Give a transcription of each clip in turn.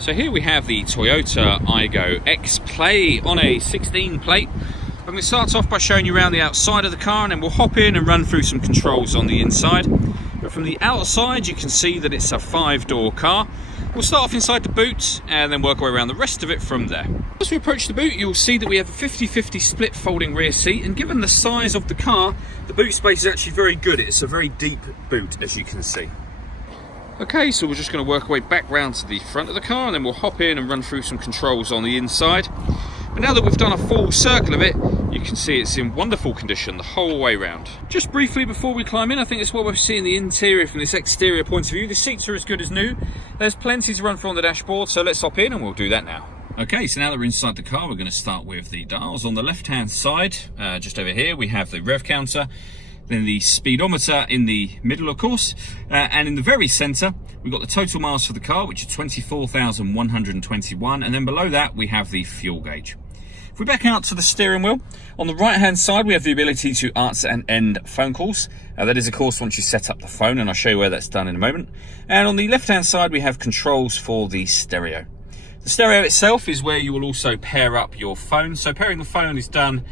So here we have the Toyota Argo X Play on a 16 plate. I'm going to start off by showing you around the outside of the car, and then we'll hop in and run through some controls on the inside. But from the outside you can see that it's a 5-door car. We'll start off inside the boot and then work our way around the rest of it from there. As we approach the boot, you'll see that we have a 50-50 split folding rear seat, and given the size of the car, the boot space is actually very good. It's a very deep boot, as you can see. Okay, so we're just going to work our way back round to the front of the car, and then we'll hop in and run through some controls on the inside. But now that we've done a full circle of it, you can see it's in wonderful condition the whole way round. Just briefly before we climb in, I think it's what we're seeing the interior from this exterior point of view. The seats are as good as new. There's plenty to run through on the dashboard, so let's hop in and we'll do that now. Okay, so now that we're inside the car, we're going to start with the dials. On the left-hand side, just over here, we have the Rev Counter, then the speedometer in the middle, of course, and in the very centre, we've got the total miles for the car, which is 24,121, and then below that, we have the fuel gauge. If we back out to the steering wheel, on the right-hand side, we have the ability to answer and end phone calls. That is, of course, once you set up the phone, and I'll show you where that's done in a moment. And on the left-hand side, we have controls for the stereo. The stereo itself is where you will also pair up your phone. So pairing the phone is done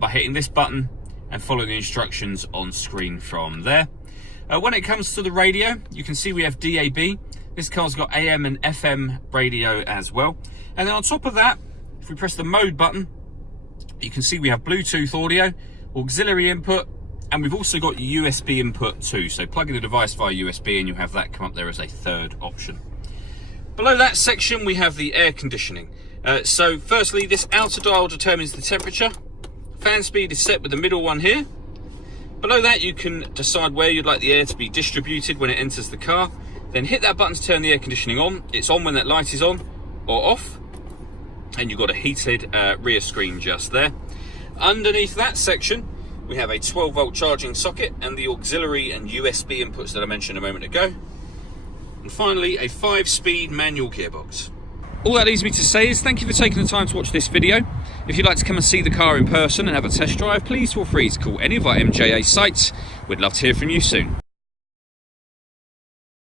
by hitting this button and following the instructions on screen from there. When it comes to the radio, you can see we have DAB. This car's got AM and FM radio as well. And then on top of that, if we press the mode button, you can see we have Bluetooth audio, auxiliary input, and we've also got USB input too. So plug in the device via USB and you have that come up there as a third option. Below that section, we have the air conditioning. So firstly, this outer dial determines the temperature. Fan speed is set with the middle one here. Below that, you can decide where you'd like the air to be distributed when it enters the car. Then hit that button to turn the air conditioning on. It's on when that light is on or off. And you've got a heated rear screen just there. Underneath that section, we have a 12-volt charging socket and the auxiliary and USB inputs that I mentioned a moment ago. And finally, a 5-speed manual gearbox. All that leaves me to say is thank you for taking the time to watch this video. If you'd like to come and see the car in person and have a test drive, please feel free to call any of our MJA sites. We'd love to hear from you soon.